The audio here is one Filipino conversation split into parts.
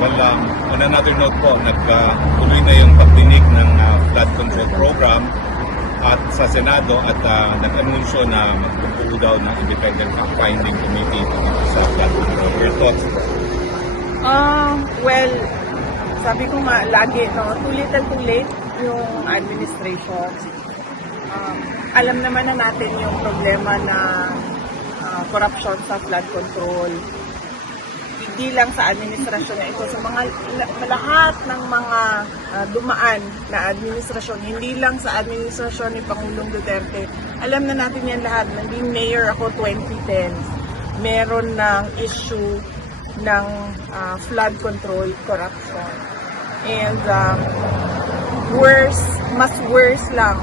Well, on another note po, nagtuloy na yung pagdinig ng flood control program at sa Senado at nag-anunsyo na magpupuo daw ng independent fact-finding committee dito sa flood control. Your thoughts? Well, sabi ko nga lagi, no, too little too late yung administration. Alam naman na natin yung problema na corruption sa flood control. Hindi lang sa administrasyon na ito, sa mga lahat ng mga dumaan na administrasyon, hindi lang sa administrasyon ni Pangulong Duterte. Alam na natin yan lahat. Naging mayor ako 2010. Meron ng issue ng flood control corruption. And mas worse lang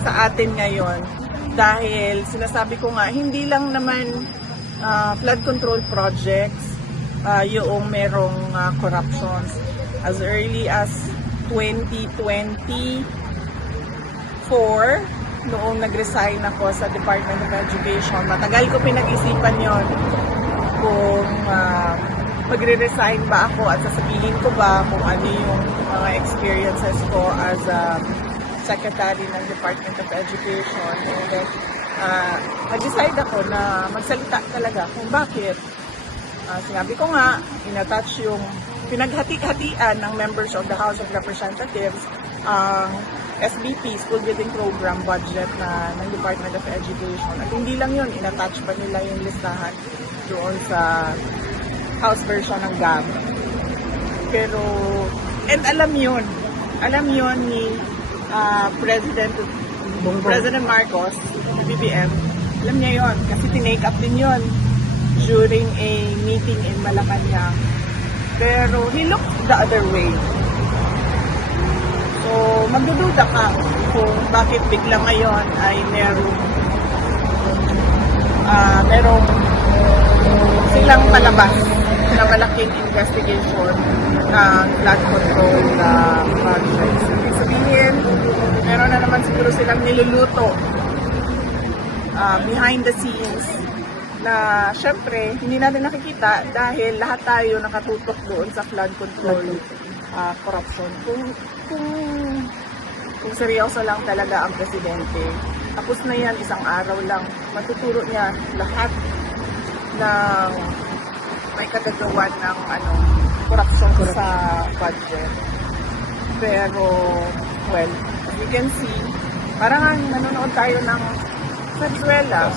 sa atin ngayon dahil sinasabi ko nga, hindi lang naman flood control projects yung merong corruptions. As early as 2024, noong nag-resign ako sa Department of Education, matagal ko pinag-isipan yon kung magre-resign ba ako at sasabihin ko ba kung ano yung mga experiences ko as a secretary ng Department of Education. And then, nag-decide ako na magsalita talaga kung bakit. Sinabi ko nga, in-attach yung pinaghati-hatian ng members of the House of Representatives ang SBP, School Building Program budget ng Department of Education. At hindi lang yun, in-attach pa nila yung listahan doon sa House version ng GAB. Pero, and alam yun ni President Marcos, ng BBM, alam niya yun, kasi tinake up din yun during a meeting in Malacanang. Pero he looked the other way. So, magdududa ka kung bakit bigla ngayon ay merong silang palabas na malaking investigation ng flood control projects. Ibig sabihin, meron na naman siguro silang niluluto behind the scenes na syempre hindi natin nakikita dahil lahat tayo nakatutok doon sa flood control corruption. Kung seryoso lang talaga ang presidente, tapos na yan, isang araw lang, matuturo niya lahat ng may kagagawan ng corruption sa budget. Pero, well, as you can see, parang nanonood tayo ng Venezuela.